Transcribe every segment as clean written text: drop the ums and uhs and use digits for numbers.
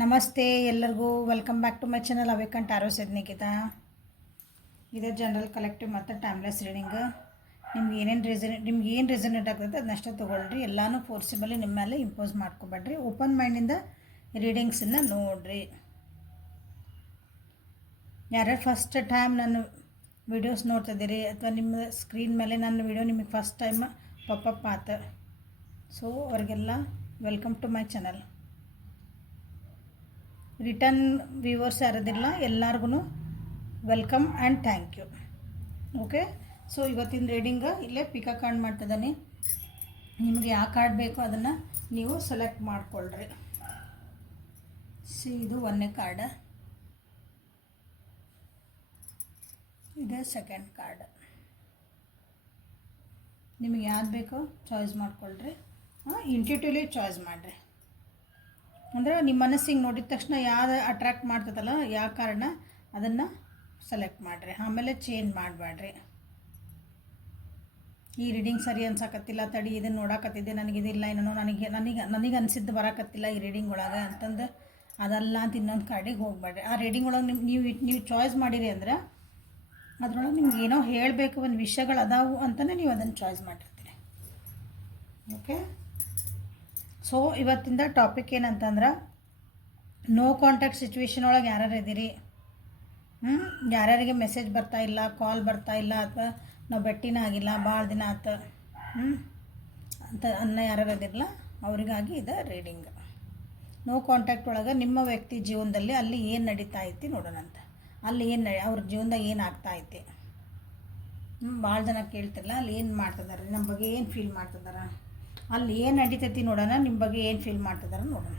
ನಮಸ್ತೆ ಎಲ್ಲರಿಗೂ welcome back to my channel awakened aura Nikhita. ಇದು ಜನರಲ್ ಕಲೆಕ್ಟಿವ್ ಮತ್ತು ಟೈಮ್ಲೆಸ್ ರೀಡಿಂಗ್. ನಿಮ್ಗೆ ಏನು ರೆಸನೇಟ್ ಆಗ್ತದೆ ಅದನ್ನಷ್ಟೇ ತೊಗೊಳ್ರಿ. ಎಲ್ಲನೂ ಫೋರ್ಸಿಬಲಿ ನಿಮ್ಮ ಮೇಲೆ ಇಂಪೋಸ್ ಮಾಡ್ಕೊಬೇಡ್ರಿ. ಓಪನ್ ಮೈಂಡಿಂದ ರೀಡಿಂಗ್ಸನ್ನು ನೋಡಿರಿ. ಯಾರ್ಯಾರು ಫಸ್ಟ್ ಟೈಮ್ ನಾನು ವಿಡಿಯೋಸ್ ನೋಡ್ತಿದ್ದೀರಿ ಅಥವಾ ನಿಮ್ಮ ಸ್ಕ್ರೀನ್ ಮೇಲೆ ನನ್ನ ವಿಡಿಯೋ ನಿಮಗೆ ಫಸ್ಟ್ ಟೈಮ್ ಪಾಪಪ್ ಆತ, ಸೊ ಅವ್ರಿಗೆಲ್ಲ welcome to my channel. Return viewers ಯಾರದಿಲ್ಲ ಎಲ್ಲರಿಗೂ welcome and thank you. Okay, so ಇವತ್ತಿನ ರೀಡಿಂಗ್ ಇಲ್ಲೇ ಪಿಕ ಕಾರ್ಡ್ ಮಾಡ್ತಿದ್ದಾನೆ. ನಿಮಗೆ ಯಾವ ಕಾರ್ಡ್ ಬೇಕೋ ಅದನ್ನು ನೀವು ಸೆಲೆಕ್ಟ್ ಮಾಡಿಕೊಳ್ಳ್ರಿ. ಇದು ಒಂದನೇ ಕಾರ್ಡ್, ಇದು ಸೆಕೆಂಡ್ ಕಾರ್ಡ್. ನಿಮಗೆ ಯಾವ್ದು ಬೇಕೋ ಚಾಯ್ಸ್ ಮಾಡ್ಕೊಳ್ರಿ. ಇಂಟ್ಯೂಟಿವ್ಲಿ ಚಾಯ್ಸ್ ಮಾಡಿರಿ. ಅಂದರೆ ನಿಮ್ಮ ಮನಸ್ಸಿಗೆ ನೋಡಿದ ತಕ್ಷಣ ಯಾರು ಅಟ್ರ್ಯಾಕ್ಟ್ ಮಾಡ್ತದಲ್ಲ ಯಾವ ಕಾರಣ ಅದನ್ನು ಸೆಲೆಕ್ಟ್ ಮಾಡಿರಿ. ಆಮೇಲೆ ಚೇಂಜ್ ಮಾಡಬೇಡ್ರಿ. ಈ ರೀಡಿಂಗ್ ಸರಿ ಅನ್ಸಕತ್ತಿಲ್ಲ, ತಡಿ ಇದನ್ನು ನೋಡಕತ್ತಿದ್ದೆ, ನನಗಿದಿಲ್ಲ ಏನೋ, ನನಗೆ ಅನಿಸಿದ್ದು ಬರೋಕತ್ತಿಲ್ಲ ಈ ರೀಡಿಂಗ್ ಒಳಗೆ ಅಂತಂದು ಅದಲ್ಲ ಅಂತ ಇನ್ನೊಂದು ಕಾರ್ಡಿಗೆ ಹೋಗಬೇಡ್ರಿ. ಆ ರೀಡಿಂಗ್ ಒಳಗೆ ನೀವು ಚಾಯ್ಸ್ ಮಾಡಿರಿ ಅಂದ್ರೆ ಅದರೊಳಗೆ ನಿಮ್ಗೆ ಏನೋ ಹೇಳಬೇಕು ಒಂದು ವಿಷಯಗಳು ಅದಾವು ಅಂತಲೇ ನೀವು ಅದನ್ನು ಚಾಯ್ಸ್ ಮಾಡಿರ್ತೀರಿ. ಓಕೆ, ಸೊ ಇವತ್ತಿಂದ ಟಾಪಿಕ್ ಏನಂತಂದ್ರೆ ನೋ ಕಾಂಟ್ಯಾಕ್ಟ್ ಸಿಚುವೇಶನ್ ಒಳಗೆ ಯಾರ್ಯಾರು ಇದ್ದೀರಿ, ಯಾರ್ಯಾರಿಗೆ ಮೆಸೇಜ್ ಬರ್ತಾ ಇಲ್ಲ, ಕಾಲ್ ಬರ್ತಾ ಇಲ್ಲ, ಅಥವಾ ನಾವು ಭೇಟಿನೇ ಆಗಿಲ್ಲ ಭಾಳ ದಿನ ಆತ ಅಂತ ಯಾರ್ಯಾರು ಇದಿರಲ್ಲ ಅವರಿಗಾಗಿ ಇದು ರೀಡಿಂಗ್. ನೋ ಕಾಂಟ್ಯಾಕ್ಟ್ ಒಳಗೆ ನಿಮ್ಮ ವ್ಯಕ್ತಿ ಜೀವನದಲ್ಲಿ ಅಲ್ಲಿ ಏನು ನಡೀತಾ ಐತಿ ನೋಡೋಣಂತ. ಅಲ್ಲಿ ಏನು ಅವ್ರ ಜೀವನದಾಗ ಏನು ಆಗ್ತಾ ಐತಿ. ಭಾಳ ಜನ ಕೇಳ್ತಿರಲ್ಲ ಅಲ್ಲಿ ಏನು ಮಾಡ್ತಿದ್ದಾರೆ, ನಮ್ಮ ಬಗ್ಗೆ ಏನು ಫೀಲ್ ಮಾಡ್ತಿದ್ದಾರೆ, ಅಲ್ಲಿ ಏನು ನಡೀತೈತಿ ನೋಡೋಣ, ನಿಮ್ಮ ಬಗ್ಗೆ ಏನು ಫೀಲ್ ಮಾಡ್ತಿದ್ದಾರೆ ನೋಡೋಣ.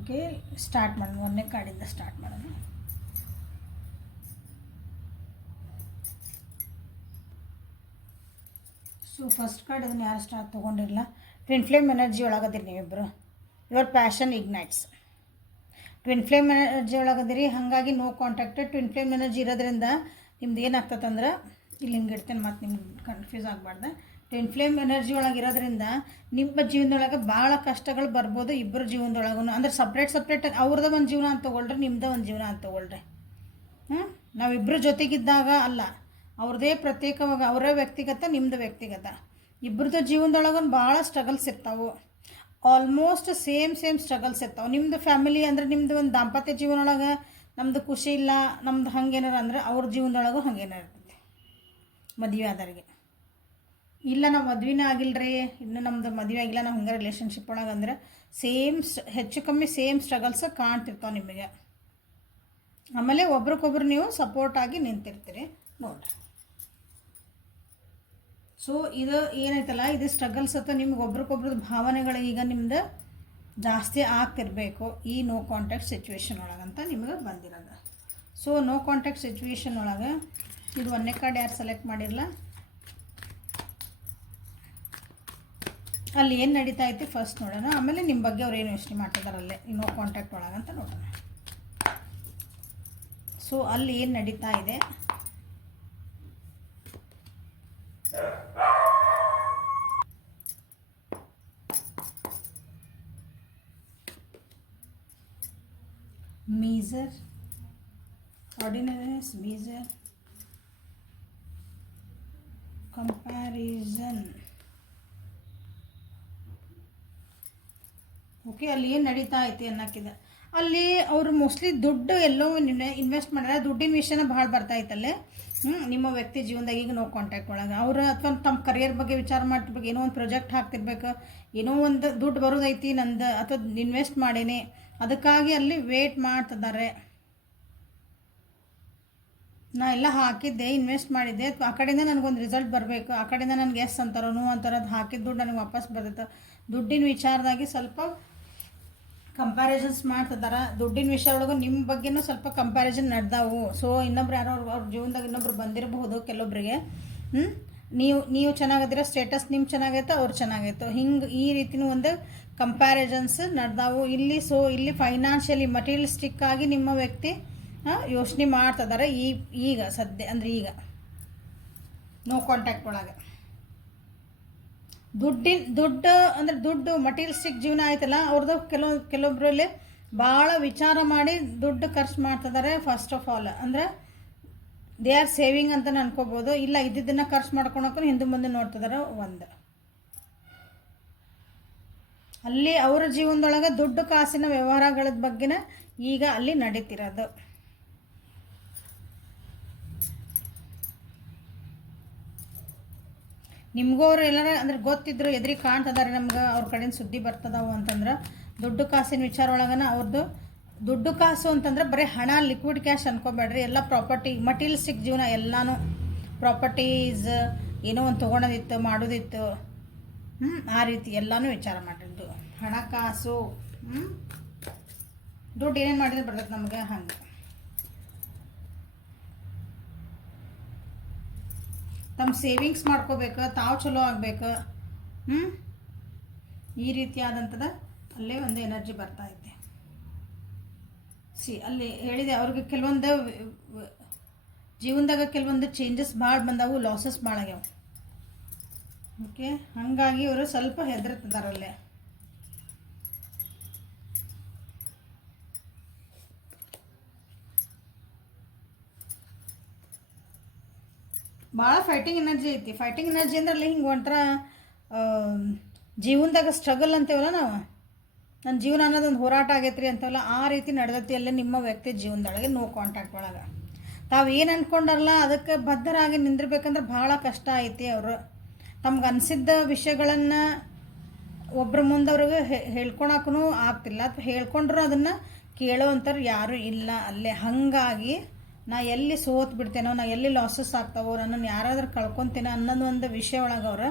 ಓಕೆ, ಸ್ಟಾರ್ಟ್ ಮಾಡೋಣ. ಒಂದನೇ ಕಾರ್ಡಿಂದ ಸ್ಟಾರ್ಟ್ ಮಾಡೋಣ. ಸೊ ಫಸ್ಟ್ ಕಾರ್ಡ್ ಅದನ್ನು ಯಾರು ಸ್ಟಾರ್ಟ್ ತೊಗೊಂಡಿರಲ್ಲ. ಟ್ವಿನ್ ಫ್ಲೇಮ್ ಎನರ್ಜಿ ಒಳಗದಿರಿ ನೀವಿಬ್ಬರು. Your passion ignites. Twin flame energy ಒಳಗದಿರಿ, ಹಾಗಾಗಿ no contact. Twin flame energy ಇರೋದ್ರಿಂದ ನಿಮ್ದು ಏನಾಗ್ತದಂದ್ರೆ ಇಲ್ಲಿ ಹಿಂಗೆ ಇಡ್ತೇನೆ, ಮತ್ತು ನಿಮ್ಗೆ ಕನ್ಫ್ಯೂಸ್ ಆಗಬಾರ್ದು. ಟ್ವಿನ್ ಫ್ಲೇಮ್ ಎನರ್ಜಿ ಒಳಗೆ ಇರೋದ್ರಿಂದ ನಿಮ್ಮ ಜೀವನದೊಳಗೆ ಭಾಳ ಕಷ್ಟಗಳು ಬರ್ಬೋದು ಇಬ್ಬರು ಜೀವನದೊಳಗೂ. ಅಂದ್ರೆ ಸಪ್ರೇಟ್ ಅವ್ರದ್ದು ಒಂದು ಜೀವನ ಅಂತ ತೊಗೊಳ್ರಿ, ನಿಮ್ಮದೇ ಒಂದು ಜೀವನ ಅಂತ ತೊಗೊಳ್ರಿ. ನಾವಿಬ್ಬರು ಜೊತೆಗಿದ್ದಾಗ ಅಲ್ಲ, ಅವ್ರದ್ದೇ ಪ್ರತ್ಯೇಕವಾಗಿ ಅವರೇ ವ್ಯಕ್ತಿಗತ, ನಿಮ್ಮದು ವ್ಯಕ್ತಿಗತ. ಇಬ್ಬರದ್ದು ಜೀವನದೊಳಗೂ ಭಾಳ ಸ್ಟ್ರಗಲ್ಸ್ ಇರ್ತಾವೆ. ಆಲ್ಮೋಸ್ಟ್ ಸೇಮ್ ಸ್ಟ್ರಗಲ್ಸ್ ಇರ್ತಾವೆ. ನಿಮ್ಮದು ಫ್ಯಾಮಿಲಿ ಅಂದರೆ ನಿಮ್ಮದು ಒಂದು ದಾಂಪತ್ಯ ಜೀವನದೊಳಗೆ ನಮ್ಮದು ಖುಷಿ ಇಲ್ಲ, ನಮ್ದು ಹಂಗೇನಾರ ಅಂದರೆ ಅವ್ರ ಜೀವನದೊಳಗೂ ಹಂಗೇನಾರ ಇರ್ತೈತಿ. ಮದುವೆ ಆದವ್ರಿಗೆ ಇಲ್ಲ ನಾವು ಮದುವೆನೇ ಆಗಿಲ್ಲರಿ, ಇನ್ನು ನಮ್ಮದು ಮದುವೆ ಆಗಿಲ್ಲ, ನಾವು ಹಂಗೆ ರಿಲೇಷನ್ಶಿಪ್ ಒಳಗೆ ಅಂದರೆ ಹೆಚ್ಚು ಕಮ್ಮಿ ಸೇಮ್ ಸ್ಟ್ರಗಲ್ಸ್ ಕಾಣ್ತಿರ್ತಾವೆ ನಿಮಗೆ. ಆಮೇಲೆ ಒಬ್ರಿಗೊಬ್ರು ನೀವು ಸಪೋರ್ಟ್ ಆಗಿ ನಿಂತಿರ್ತೀರಿ ನೋಡ್ರಿ. ಸೊ ಇದು ಏನೈತಲ್ಲ, ಇದು ಸ್ಟ್ರಗಲ್ಸ್ ಅಥವಾ ನಿಮ್ಗೆ ಒಬ್ರಿಗೊಬ್ರದ್ದು ಭಾವನೆಗಳು ಈಗ ನಿಮ್ದು ಜಾಸ್ತಿ ಆಗ್ತಿರಬೇಕು ಈ ನೋ ಕಾಂಟ್ಯಾಕ್ಟ್ ಸಿಚುವೇಶನ್ ಒಳಗಂತ ನಿಮಗೆ ಬಂದಿರೋದು. ಸೊ ನೋ ಕಾಂಟ್ಯಾಕ್ಟ್ ಸಿಚುವೇಶನ್ ಒಳಗೆ ಇದು ಒಂದನೇ ಕಾರ್ಡ್ ಯಾರು ಸೆಲೆಕ್ಟ್ ಮಾಡಿರಲ್ಲ, ಅಲ್ಲಿ ಏನು ನಡೀತಾ ಐತಿ ಫಸ್ಟ್ ನೋಡೋಣ. ಆಮೇಲೆ ನಿಮ್ಮ ಬಗ್ಗೆ ಅವ್ರು ಏನು ಯೋಚನೆ ಮಾಡ್ತಿದಾರಲ್ಲೇ ಈ ನೋ ಕಾಂಟ್ಯಾಕ್ಟ್ ಒಳಗಂತ ನೋಡೋಣ. ಸೊ ಅಲ್ಲಿ ಏನು ನಡೀತಾ ಇದೆ, ಮೇಜರ್ ಆರ್ಡಿನರಿಸ್, ಮೇಜರ್ ಕಂಪ್ಯಾರಿಸನ್. ಓಕೆ, ಅಲ್ಲಿ ಏನು ನಡೀತಾ ಐತಿ ಅನ್ನೋಕ್ಕಿದೆ. ಅಲ್ಲಿ ಅವರು ಮೋಸ್ಟ್ಲಿ ದುಡ್ಡು ಎಲ್ಲೋ ಇನ್ವೆಸ್ಟ್ ಮಾಡ್ಯಾರ, ದುಡ್ಡಿನ ವಿಷಯನ ಭಾಳ ಬರ್ತಾಯಿತ್ತಲ್ಲೇ ನಿಮ್ಮ ವ್ಯಕ್ತಿ ಜೀವನದಾಗ. ಈಗ ನೋ ಕಾಂಟ್ಯಾಕ್ಟ್ ಒಳಗೆ ಅವರು ಅಥವಾ ತಮ್ಮ ಕರಿಯರ್ ಬಗ್ಗೆ ವಿಚಾರ ಮಾಡ್ತಿರ್ಬೇಕು, ಏನೋ ಒಂದು ಪ್ರಾಜೆಕ್ಟ್ ಹಾಕ್ತಿರ್ಬೇಕು, ಏನೋ ಒಂದು ದುಡ್ಡು ಬರೋದೈತಿ ನಂದು ಅಥವಾ ಇನ್ವೆಸ್ಟ್ ಮಾಡೇನೆ, ಅದಕ್ಕಾಗಿ ಅಲ್ಲಿ ವೇಟ್ ಮಾಡ್ತಿದ್ದಾರೆ. ನಾ ಎಲ್ಲ ಹಾಕಿದ್ದೆ, ಇನ್ವೆಸ್ಟ್ ಮಾಡಿದ್ದೆ, ಆ ಕಡೆಯಿಂದ ನನಗೊಂದು ರಿಸಲ್ಟ್ ಬರಬೇಕು, ಆ ಕಡೆಯಿಂದ ನನಗೆ ಎಷ್ಟು ಅಂತಾರೋ ಅಂತಾರದು ಹಾಕಿದ ದುಡ್ಡು ನನಗೆ ವಾಪಸ್ ಬರ್ತೈತೆ. ದುಡ್ಡಿನ ವಿಚಾರದಾಗಿ ಸ್ವಲ್ಪ ಕಂಪ್ಯಾರಿಸನ್ಸ್ ಮಾಡ್ತಿದ್ದಾರೆ. ದುಡ್ಡಿನ ವಿಷಯ ಒಳಗೆ ನಿಮ್ಮ ಬಗ್ಗೆನೂ ಸ್ವಲ್ಪ ಕಂಪ್ಯಾರಿಸನ್ ನಡೆದಾವು. ಸೊ ಇನ್ನೊಬ್ರು ಯಾರೋ ಅವ್ರ ಜೀವನದಾಗ ಇನ್ನೊಬ್ರು ಬಂದಿರಬಹುದು ಕೆಲವೊಬ್ಬರಿಗೆ. ನೀವು ಚೆನ್ನಾಗಿದ್ದೀರ, ಸ್ಟೇಟಸ್ ನಿಮ್ಮ ಚೆನ್ನಾಗೈತೆ, ಅವ್ರು ಚೆನ್ನಾಗೈತೆ, ಹಿಂಗೆ ಈ ರೀತಿಯೂ ಒಂದು ಕಂಪ್ಯಾರಿಸನ್ಸ್ ನಡೆದಾವು ಇಲ್ಲಿ. ಸೊ ಇಲ್ಲಿ ಫೈನಾನ್ಷಿಯಲಿ ಮಟೀರಿಯಲಿಸ್ಟಿಕ್ ಆಗಿ ನಿಮ್ಮ ವ್ಯಕ್ತಿ ಯೋಚನೆ ಮಾಡ್ತಿದ್ದಾರೆ ಈಗ ಸದ್ಯ, ಅಂದರೆ ಈಗ ನೋ ಕಾಂಟ್ಯಾಕ್ಟ್ ಒಳಗೆ. ದುಡ್ಡು ಅಂದರೆ ದುಡ್ಡು ಮಟೀರಿಯಲಿಸ್ಟಿಕ್ ಜೀವನ ಆಯ್ತಲ್ಲ ಅವ್ರದ್ದು ಕೆಲವೊಬ್ಬರಲ್ಲಿ ಭಾಳ ವಿಚಾರ ಮಾಡಿ ದುಡ್ಡು ಖರ್ಚು ಮಾಡ್ತಿದ್ದಾರೆ. ಫಸ್ಟ್ ಆಫ್ ಆಲ್ ಅಂದರೆ ದೇ ಆರ್ ಸೇವಿಂಗ್ ಅಂತ ಅನ್ಕೋಬೋದು. ಇಲ್ಲ ಇದ್ದಿದ್ದನ್ನು ಖರ್ಚು ಮಾಡ್ಕೊಳಕ್ಕೂ ಹಿಂದೆ ಮುಂದೆ ನೋಡ್ತಿದ್ದಾರೆ. ಒಂದು ಅಲ್ಲಿ ಅವರ ಜೀವನದೊಳಗೆ ದುಡ್ಡು ಕಾಸಿನ ವ್ಯವಹಾರಗಳ ಬಗ್ಗೆನ ಈಗ ಅಲ್ಲಿ ನಡೀತಿರೋದು. ನಿಮಗೂ ಅವ್ರು ಎಲ್ಲಾರ ಅಂದ್ರೆ ಗೊತ್ತಿದ್ರು ಎದುರಿಗೆ ಕಾಣ್ತದಾರೆ ನಮ್ಗೆ ಅವ್ರ ಕಡೆಯಿಂದ ಸುದ್ದಿ ಬರ್ತದಾವು ಅಂತಂದ್ರೆ ದುಡ್ಡು ಕಾಸಿನ ವಿಚಾರ ಒಳಗನ ಅವ್ರದ್ದು ದುಡ್ಡು ಕಾಸು ಅಂತಂದ್ರೆ ಬರೀ ಹಣ ಲಿಕ್ವಿಡ್ ಕ್ಯಾಶ್ ಅನ್ಕೋಬೇಡ್ರಿ. ಎಲ್ಲ ಪ್ರಾಪರ್ಟಿ ಮಟೀರಿಯಲಿಸ್ಟಿಕ್ ಜೀವನ ಎಲ್ಲನೂ ಪ್ರಾಪರ್ಟೀಸ್ ಏನೋ ಒಂದು ತೊಗೊಳೋದಿತ್ತು ಮಾಡೋದಿತ್ತು ಆ ರೀತಿ ಎಲ್ಲನೂ ವಿಚಾರ ಮಾಡಿದ್ದು. ಹಣಕಾಸು ದುಡ್ಡು ಏನೇನು ಮಾಡಿದ್ರೆ ಬರ್ತದೆ ನಮಗೆ ಹಂಗೆ. ತಮ್ಮ ಸೇವಿಂಗ್ಸ್ ಮಾಡ್ಕೋಬೇಕು, ತಾವು ಚಲೋ ಆಗಬೇಕು. ಈ ರೀತಿಯಾದಂಥದ್ದು ಅಲ್ಲೇ ಒಂದು ಎನರ್ಜಿ ಬರ್ತಾ ಇದೆ. ಅಲ್ಲಿ ಹೇಳಿದೆ ಅವ್ರಿಗೆ ಕೆಲವೊಂದು ಜೀವನದಾಗ ಕೆಲವೊಂದು ಚೇಂಜಸ್ ಭಾಳ ಬಂದವು, ಲಾಸಸ್ ಭಾಳ ಆಗ್ಯಾವ. ಓಕೆ, ಹಾಗಾಗಿ ಇವರು ಸ್ವಲ್ಪ ಹೆದರ್ತಿದ್ದಾರಲ್ಲೇ. ಭಾಳ ಫೈಟಿಂಗ್ ಎನರ್ಜಿ ಐತಿ. ಫೈಟಿಂಗ್ ಎನರ್ಜಿ ಅಂದ್ರೆ ಅಲ್ಲಿ ಹಿಂಗೆ ಒಂಥರ ಜೀವನದಾಗ ಸ್ಟ್ರಗಲ್ ಅಂತೇವಲ್ಲ ನಾವು, ನನ್ನ ಜೀವನ ಅನ್ನೋದೊಂದು ಹೋರಾಟ ಆಗೈತ್ರಿ ಅಂತವಲ್ಲ, ಆ ರೀತಿ ನಡೆದೈತಿ ಅಲ್ಲೇ ನಿಮ್ಮ ವ್ಯಕ್ತಿ ಜೀವನದೊಳಗೆ ನೋ ಕಾಂಟ್ಯಾಕ್ಟ್ ಒಳಗೆ. ತಾವು ಏನು ಅಂದ್ಕೊಂಡಾರಲ್ಲ ಅದಕ್ಕೆ ಬದ್ಧರಾಗಿ ನಿಂದಿರ್ಬೇಕಂದ್ರೆ ಭಾಳ ಕಷ್ಟ ಐತಿ. ಅವರು ತಮ್ಗೆ ಅನಿಸಿದ್ದ ವಿಷಯಗಳನ್ನು ಒಬ್ಬರ ಮುಂದೆ ಅವ್ರಿಗೆ ಹೇಳ್ಕೊಳಕ್ಕೂ ಆಗ್ತಿಲ್ಲ, ಅಥವಾ ಹೇಳ್ಕೊಂಡ್ರು ಅದನ್ನು ಕೇಳೋ ಅಂಥವ್ರು ಯಾರೂ ಇಲ್ಲ ಅಲ್ಲೇ. ಹಾಗಾಗಿ ನಾ ಎಲ್ಲಿ ಸೋತು ಬಿಡ್ತೇನೋ, ನಾ ಎಲ್ಲಿ ಲಾಸಸ್ ಆಗ್ತಾವೋ, ನನ್ನನ್ನು ಯಾರಾದ್ರೂ ಕಳ್ಕೊತೇನೋ ಅನ್ನೋದು ಒಂದು ವಿಷಯ ಒಳಗೆ ಅವರು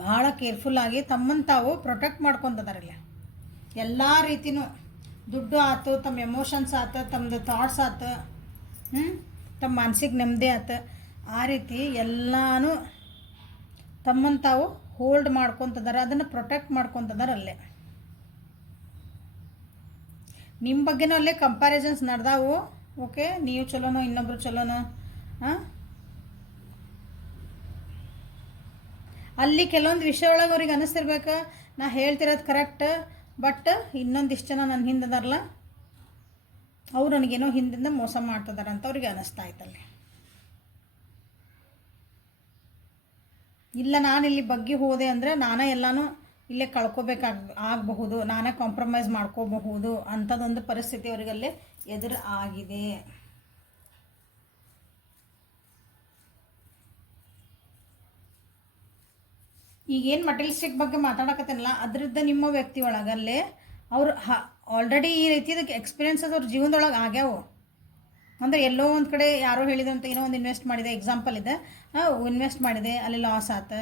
ಭಾಳ ಕೇರ್ಫುಲ್ಲಾಗಿ ತಮ್ಮನ್ನು ತಾವು ಪ್ರೊಟೆಕ್ಟ್ ಮಾಡ್ಕೊತಿದಾರಲ್ಲ. ಎಲ್ಲ ರೀತಿಯೂ ದುಡ್ಡು ಆಯ್ತು, ತಮ್ಮ ಎಮೋಷನ್ಸ್ ಆಯ್ತು, ತಮ್ಮದು ಥಾಟ್ಸ್ ಆಯ್ತು, ತಮ್ಮ ಮಾನಸಿಕ ನೆಮ್ಮದಿ ಆಯ್ತು, ಆ ರೀತಿ ಎಲ್ಲನೂ ತಮ್ಮನ್ನು ತಾವು ಹೋಲ್ಡ್ ಮಾಡ್ಕೊತಿದ್ದಾರೆ, ಅದನ್ನು ಪ್ರೊಟೆಕ್ಟ್ ಮಾಡ್ಕೊತಿದ್ದಾರೆ ಅಲ್ಲೇ. ನಿಮ್ಮ ಬಗ್ಗೆನೂ ಅಲ್ಲೇ ಕಂಪ್ಯಾರಿಸನ್ಸ್ ನಡೆದಾವು. ಓಕೆ, ನೀವು ಚಲೋನೋ ಇನ್ನೊಬ್ರು ಚಲೋನೋ. ಅಲ್ಲಿ ಕೆಲವೊಂದು ವಿಷಯ ಒಳಗೆ ಅವ್ರಿಗೆ ಅನ್ನಿಸ್ತಿರ್ಬೇಕು ನಾ ಹೇಳ್ತಿರೋದು ಕರೆಕ್ಟ್, ಬಟ್ ಇನ್ನೊಂದಿಷ್ಟು ಜನ ನನ್ನ ಹಿಂದದಾರಲ್ಲ ಅವ್ರು ನನಗೇನೋ ಹಿಂದಿಂದ ಮೋಸ ಮಾಡ್ತಿದ್ದಾರೆ ಅಂತ ಅವ್ರಿಗೆ ಅನ್ನಿಸ್ತಾ ಇತ್ತಲ್ಲಿ. ಇಲ್ಲ ನಾನಿಲ್ಲಿ ಬಗ್ಗೆ ಹೋದೆ ಅಂದರೆ ನಾನೇ ಎಲ್ಲನೂ ಇಲ್ಲೇ ಆಗಬಹುದು, ನಾನೇ ಕಾಂಪ್ರಮೈಸ್ ಮಾಡ್ಕೋಬಹುದು ಅಂಥದ್ದೊಂದು ಪರಿಸ್ಥಿತಿ ಅವರಿಗಲ್ಲೇ ಎದುರು ಆಗಿದೆ. ಈಗೇನು ಮಟೀರಿಯಲಿಸ್ಟಿಕ್ ಬಗ್ಗೆ ಮಾತಾಡಕತ್ತೇನಲ್ಲ ಅದರಿಂದ ನಿಮ್ಮ ವ್ಯಕ್ತಿ ಒಳಗಲ್ಲೇ ಅವರು ಆಲ್ರೆಡಿ ಈ ರೀತಿಯ ಎಕ್ಸ್ಪೀರಿಯನ್ಸಸ್ ಅವ್ರ ಜೀವನದೊಳಗೆ ಆಗ್ಯಾವು. ಅಂದರೆ ಎಲ್ಲೋ ಒಂದು ಕಡೆ ಯಾರೋ ಹೇಳಿದಂತ ಏನೋ ಒಂದು ಇನ್ವೆಸ್ಟ್ ಮಾಡಿದೆ, ಎಕ್ಸಾಂಪಲ್ ಇದೆ, ಇನ್ವೆಸ್ಟ್ ಮಾಡಿದೆ ಅಲ್ಲಿ ಲಾಸ್ ಆಯ್ತು,